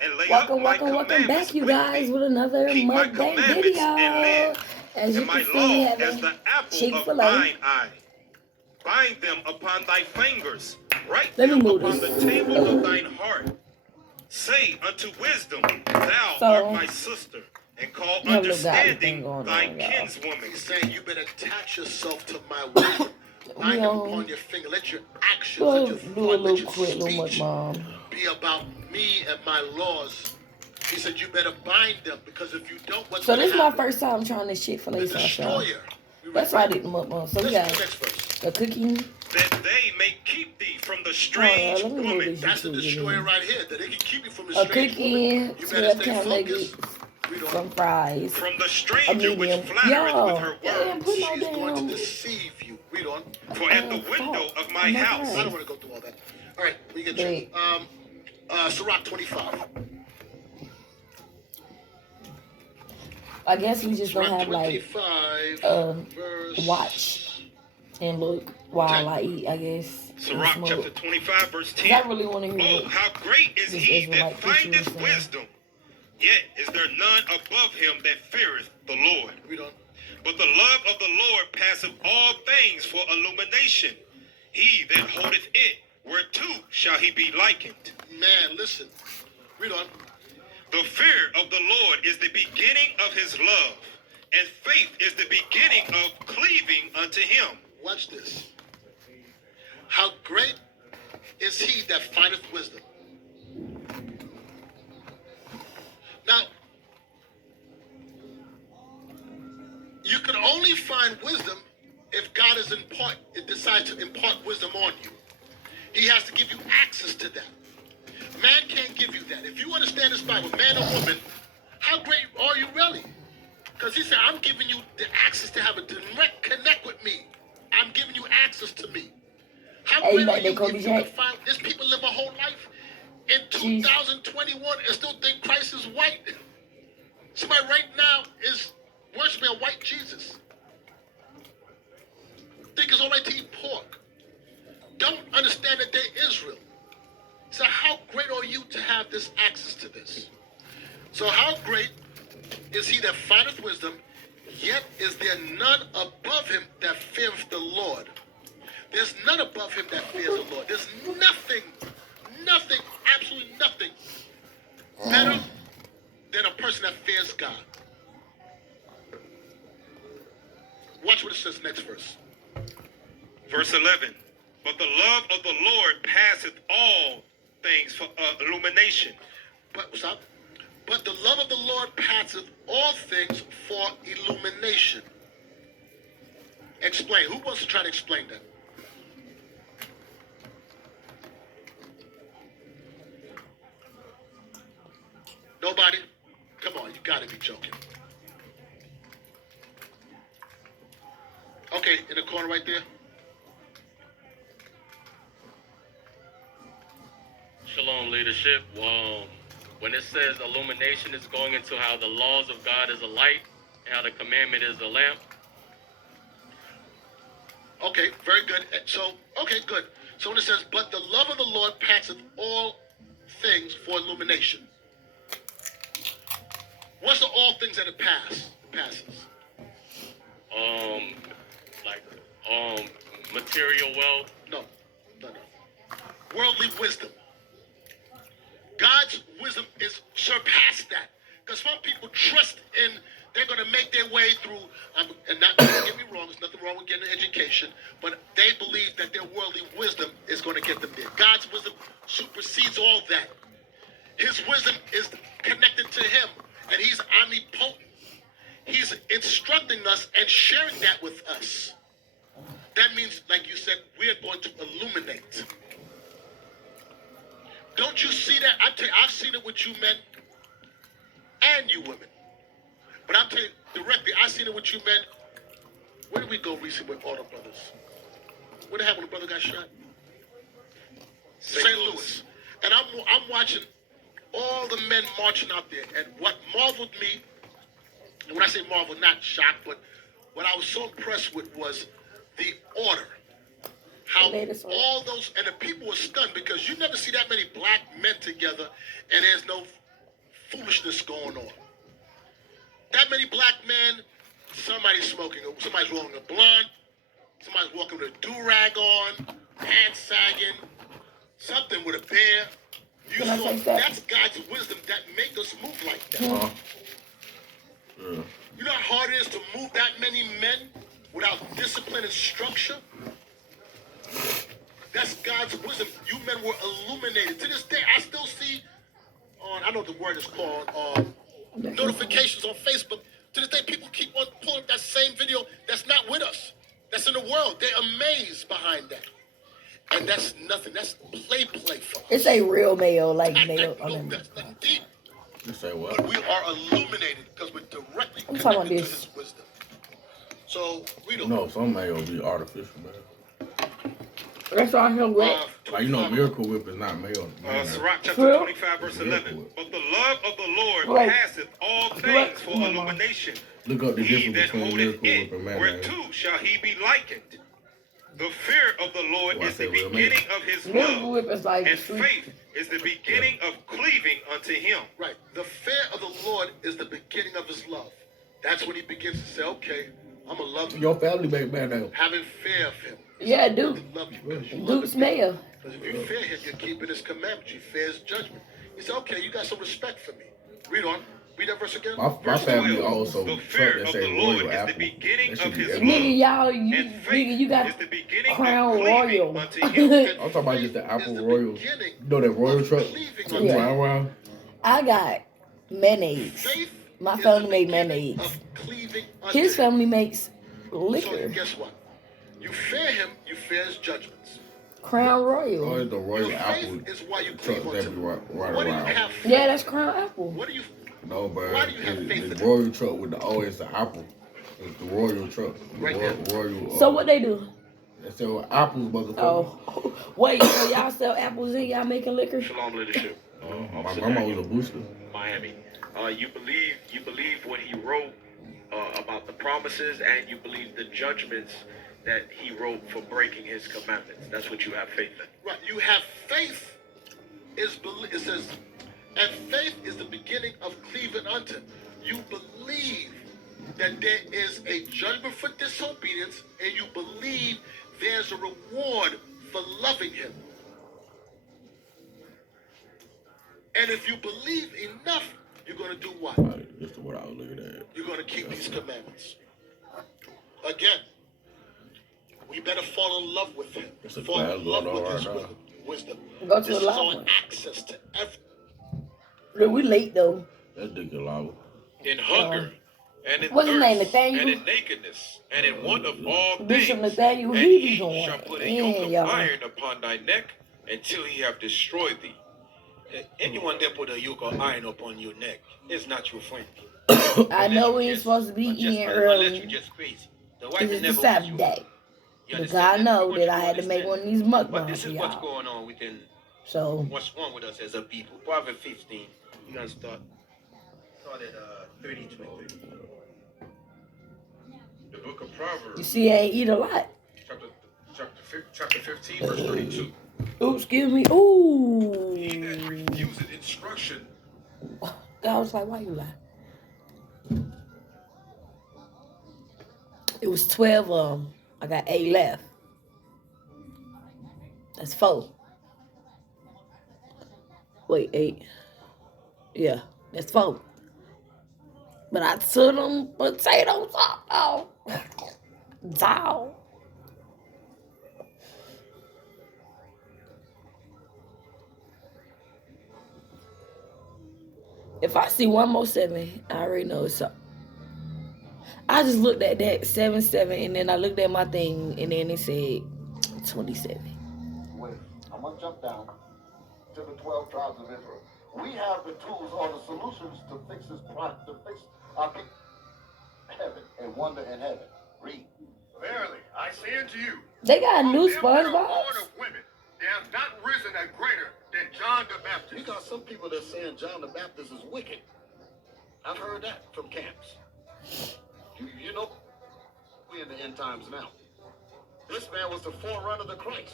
and lay up my Welcome commandments back, you with guys, thee. with another Keep my mukbang commandments and video. live, As you and can my see, we law have as a the apple of Chick-fil-A. thine eye. Bind them upon thy fingers. Write Let me them move upon the this. table of thine heart. Say unto wisdom, thou art my sister, and call understanding thy kinswoman. He's saying you better attach yourself to my wisdom. Bind them upon your finger. Let your actions, let your thought, let your speech be about me and my laws. He said you better bind them, because if you don't, what's So going this to is my happen? first time trying this Chick-fil-A The sauce, y'all. destroyer. That's why I did the mukbang. So we got the cookie. That they may keep thee from the strange woman. That's the destroyer right here. That they can keep you from the A strange woman. cookie, You better 12 stay pound nuggets, focused. some fries, From the a stranger which medium. flattereth with her words. She's going to deceive you. Read on. For at the window of my house. I don't want to go through all that. All right, we get you. Sirach 25. I guess we just gonna have like watch and look while I eat, I guess. Sirach chapter 25 verse 10. I really want to hear. Oh, how great is he that findeth wisdom. Yet is there none above him that feareth the Lord. Read on. But the love of the Lord passeth all things for illumination. He that holdeth it, whereto shall he be likened? Man, listen. Read on. The fear of the Lord is the beginning of his love, and faith is the beginning of cleaving unto him. Watch this. How great is he that findeth wisdom. Now, you can only find wisdom if God decides to impart wisdom on you. He has to give you access to that. Man can't give you that. If you understand this Bible, man or woman, how great are you really? Because he said, I'm giving you the access to have a direct connect with me. I'm giving you access to me. How great are you if you can find, there's people live a whole life in 2021 and still think Christ is white. Somebody right now is worshiping a white Jesus. Think it's all right to eat pork. Don't understand that they're Israel. So how great are you to have this access to this? So how great is he that findeth wisdom, yet is there none above him that feareth the Lord. There's none above him that fears the Lord. There's nothing, absolutely nothing better than a person that fears God. Watch what it says next verse. Verse 11. But the love of the Lord passeth all things for illumination. But the love of the Lord passeth all things for illumination. Explain. Who wants to try to explain that? Nobody? Come on, you gotta be joking. Okay, in the corner right there. Shalom, leadership. When it says illumination, it's going into how the laws of God is a light and how the commandment is a lamp. Okay, very good. So, okay, good. So when it says, but the love of the Lord passeth all things for illumination. What's the all things that it passes? Material wealth. No. Worldly wisdom. God's wisdom is surpassed that. Because some people trust in, they're going to make their way through, and not don't get me wrong, there's nothing wrong with getting an education, but they believe that their worldly wisdom is going to get them there. God's wisdom supersedes all that. His wisdom is connected to him, and he's omnipotent. He's instructing us and sharing that with us. That means, like you said, we're going to illuminate. Don't you see that? I've seen it with you men and you women. But I'm telling you directly, I've seen it with you men. Where did we go recently with all the brothers? What happened when the brother got shot? St. Louis. And I'm watching all the men marching out there. And what marveled me, and when I say marvel, not shocked, but what I was so impressed with was the order. How all those, and the people were stunned because you never see that many black men together and there's no foolishness going on. That many black men, somebody's smoking, somebody's rolling a blunt, somebody's walking with a do-rag on, pants sagging, something with a bear. You saw, that's God's wisdom that make us move like that. You know how hard it is to move that many men without discipline and structure? That's God's wisdom. You men were illuminated. To this day, I still see on, I know what the word is called, notifications on Facebook. To this day, people keep on pulling up that same video that's not with us. That's in the world. They're amazed behind that. And that's nothing. That's play for us. It's a real male, like male. That's nothing deep. You say what? But we are illuminated because we're directly I'm talking about connected to this. his wisdom. So we don't. No, some male be artificial, man. That's all him with. Like, you know, Miracle Whip is not male. Sirach chapter 25, verse 11. But the love of the Lord passeth all things for illumination. Look up the He difference that between holdeth Miracle it, Whip and man. whereto shall he be likened? The fear of the Lord Well, I is the say real beginning of his Miracle love, Whip is like and sweet. faith is the beginning of cleaving unto him. Right. The fear of the Lord is the beginning of his love. That's when he begins to say, okay, I'm going to love you. Your family make bad now. Having fear of him. Yeah, Duke. To love you because you love Duke's him. male. Because if you fear him, you're keeping his commandments. You fear his judgment. He said, okay, you got some respect for me. Read on. Read that verse again. My Verse family 12, also the truck fear that of say the Lord Royal is Apple. the beginning That should of be his everywhere. Nigga, y'all, and nigga, faith you got is the beginning Crown of cleaving Royal. unto him. I'm talking about just the Apple Is the Royal. beginning You know that Royal of truck? cleaving Turn unto Yeah. around, around. I got mayonnaise. Faith My is family the made beginning mayonnaise. of cleaving unto His him. family makes So liquor. guess what? You fear him, you fear his judgments. Crown Oh, Royal. it's the Royal Your Apple faith is why you truck cleave that unto be him. right What do you around. have faith? Yeah, that's Crown Apple. What do you? No, bro. Why do you have faith in The that? Royal truck with the O is the Apple. It's the Royal truck. The Right Royal. So what they do? They sell apples, motherfucker. Oh, wait. So y'all sell apples and y'all making liquor? Shalom leadership. My grandma was a booster. Miami. You believe what he wrote about the promises, and you believe the judgments that he wrote for breaking his commandments. That's what you have faith in. Right. You have faith. It says, and faith is the beginning of cleaving unto. You believe that there is a judgment for disobedience, and you believe there's a reward for loving him. And if you believe enough, you're going to do what? That's what I was looking at. You're going to keep these commandments. Again, we better fall in love with him. It's a Fall class in love going on with his right now. wisdom. Go to This the is live our one. access to everything. Look, we late though. That's dick lava. In hunger, and in What's his name, thirst, Nathaniel? and in nakedness, and in want of all Bishop things. Nathaniel, And he be he going shall put a yoke in, of y'all. iron upon thy neck until he have destroyed thee. Anyone that put a yoke of iron upon your neck is not your friend. I know we ain't supposed to be eating Unless early. you just crazy. The wife This will is the never Sabbath you. day. You Because understand I know What that you I had to make understand? one of these But mukbangs this for is what's y'all. going on within So, what's wrong with us as a people. Proverbs 15. You're gonna start at 30:23. The book of Proverbs, you see, I ain't eat a lot. chapter 15, verse 32. Ooh, excuse me. He that Ooh. refuseth instruction God was like, why you lie? It was 12 of them. I got 8 left. That's 4. Wait, 8. Yeah, that's 4. But I took them potatoes off. Down. If I see one more 7, I already know it's up. I just looked at that 7-7, and then I looked at my thing, and then it said 27. Wait, I'm gonna jump down to the 12 tribes of Israel. We have the tools or the solutions to fix this problem, to fix our people. Heaven and wonder in heaven. Read. Verily, I say unto you, They got a new them that are born SpongeBob. of women, there have not risen a greater than John the You Baptist. got some people that saying John the Baptist is wicked. I've heard that from camps. You know, we in the end times now. This man was the forerunner of the Christ.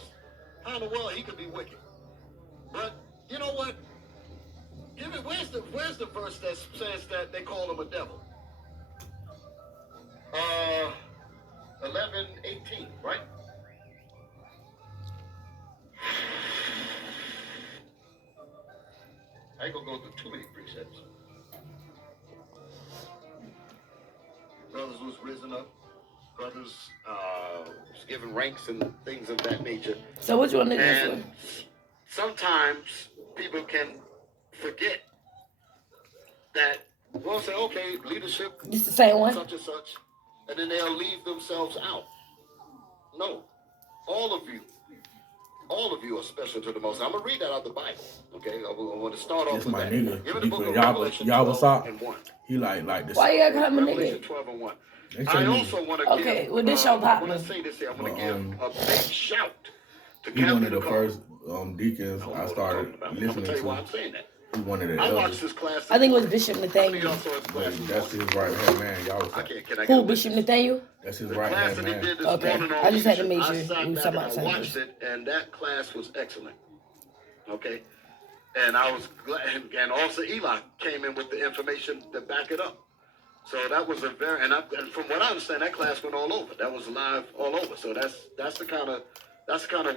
How in the world he could be wicked? But you know what? Give it. Where's the verse that says that they call him a devil? 11:18, right? I ain't gonna go through too many precepts. Brothers was risen up. Brothers was given ranks and things of that nature. So what you want to do? And sometimes people can forget that. Well, say, okay, leadership, This the same one? such and such, and then they'll leave themselves out. No, all of you are special to the Most High. I'm gonna read that out of the Bible. Okay, I want to start off That's with my that. nigga. Give me the book of Y'all Revelation what's 12 up? and 1. He like this. Why you gotta come a Revelation nigga? 12 and 1. They I say also want to Okay, give. well, this your I partner. want to say this here. I'm gonna Well, give a big shout to He one Captain of the Nicole. first deacons I don't know I what started I'm talking about. I'm listening gonna tell you why to. I'm saying that. He's one of the I watched elders. this class. I think it was Bishop How many of Nathaniel. y'all saw his class But this that's morning? his right hand man. Y'all was I like, can't. Can I Who, get Bishop Nathaniel? that's his the right class hand that he man. did this Okay. morning on I just had to leadership, make I sure sat we was back talking and about I something. watched it, and that class was excellent. Okay, and I was glad, and also Eli came in with the information to back it up. So that was a very, and from what I understand, that class went all over. That was live all over. So that's the kind of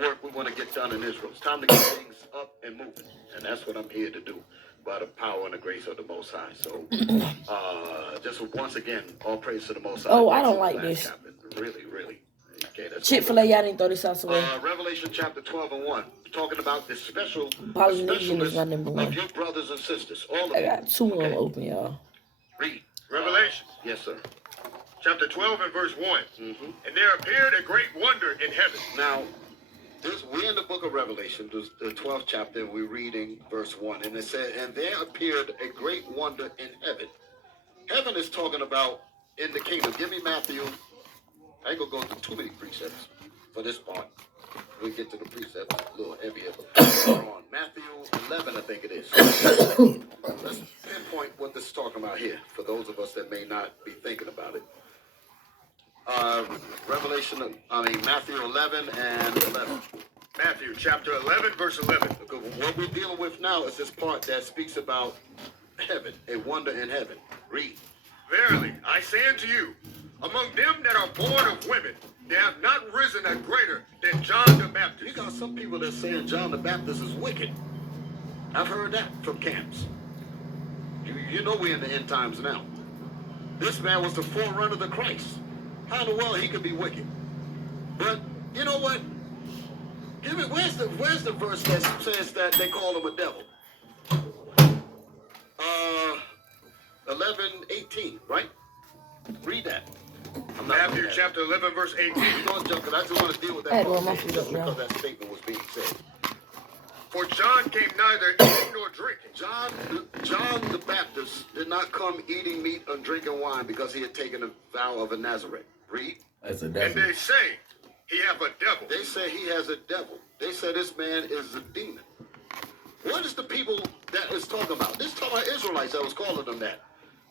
work we want to get done in Israel. It's time to get things up and moving, and that's what I'm here to do by the power and the grace of the Most High. So just once again, all praise to the Most High. Oh, I don't Excellent like class, this. Captain. Really, really. Okay, that's Chick-fil-A, y'all didn't throw this sauce away. Revelation chapter 12 and 1, talking about the Polynesian is my specialness number of one. you brothers and sisters. All of I you. got two of them Okay. open, y'all. Read. Revelation, Yes, sir. chapter 12 and verse 1. Mm-hmm. And there appeared a great wonder in heaven. Now, we're in the book of Revelation, the 12th chapter, and we're reading verse 1. And it said, and there appeared a great wonder in heaven. Heaven is talking about in the kingdom. Give me Matthew. I ain't going to go through too many precepts for this part. We get to the precepts a little heavier. We're on Matthew 11, I think it is. Let's pinpoint what this is talking about here for those of us that may not be thinking about it. Matthew 11 and 11. Matthew chapter 11, verse 11. What we're dealing with now is this part that speaks about heaven, a wonder in heaven. Read. Verily, I say unto you, among them that are born of women, there have not risen a greater than John the You Baptist. got some people that saying John the Baptist is wicked. I've heard that from camps. You know we're in the end times now. This man was the forerunner of the Christ. How in the world he could be wicked? But you know what? Where's the verse that says that they call him a devil? 11:18, right? Read that. I'm not Matthew looking at it. chapter 11, verse 18. We're going to jump, because I just want to deal with I had that to warm my part feet just up now. because that statement was being said. For John came neither eating nor drinking. John the Baptist did not come eating meat and drinking wine because he had taken a vow of a Nazareth. Read. That's a And devil. they say he have a devil. They say he has a devil. They say this man is a demon. What is the people that is talking about? This is talking about Israelites that was calling them that.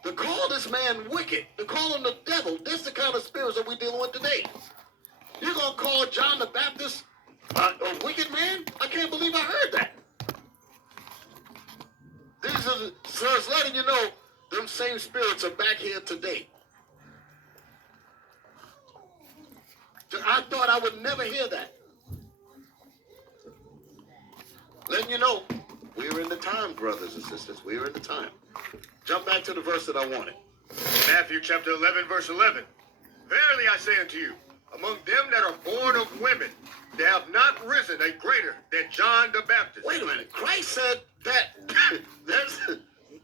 To call this man wicked, to call him the devil, this is the kind of spirits that we're dealing with today. You're going to call John the Baptist a wicked man? I can't believe I heard that. So it's letting you know them same spirits are back here today. I thought I would never hear that. Letting you know, we're in the time, brothers and sisters. We're in the time. Jump back to the verse that I wanted. Matthew chapter 11, verse 11. Verily I say unto you, among them that are born of women, there have not risen a greater than John the Baptist. Wait a minute. Christ said that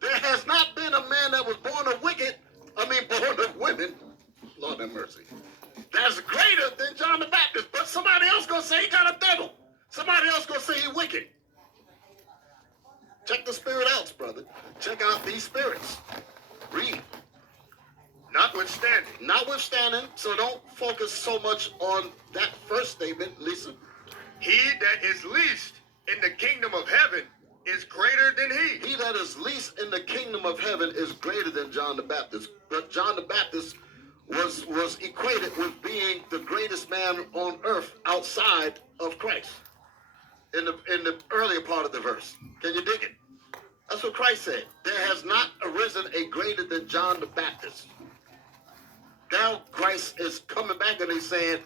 there has not been a man that was born of born of women. Lord have mercy. That's greater than John the Baptist. But somebody else gonna say he got a devil. Somebody else gonna say he wicked. Check the spirit out, brother. Check out these spirits. Read. Notwithstanding, so don't focus so much on that first statement. Listen. He that is least in the kingdom of heaven is greater than he. He that is least in the kingdom of heaven is greater than John the Baptist. But John the Baptist was equated with being the greatest man on earth outside of Christ. In the earlier part of the verse. Can you dig it? That's what Christ said. There has not arisen a greater than John the Baptist. Now Christ is coming back and he's saying,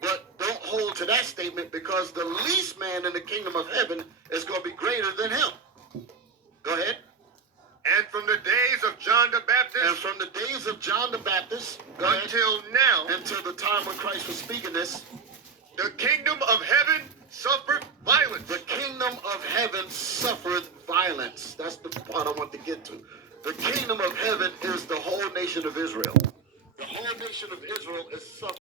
but don't hold to that statement because the least man in the kingdom of heaven is going to be greater than him. Go ahead. And from the days of John the Baptist, And from the days of John the Baptist, go ahead, until now, until the time when Christ was speaking this, the kingdom of heaven suffered violence. the kingdom of heaven suffered violence. That's the part I want to get to. The kingdom of heaven is the whole nation of Israel. The whole nation of Israel is suffering.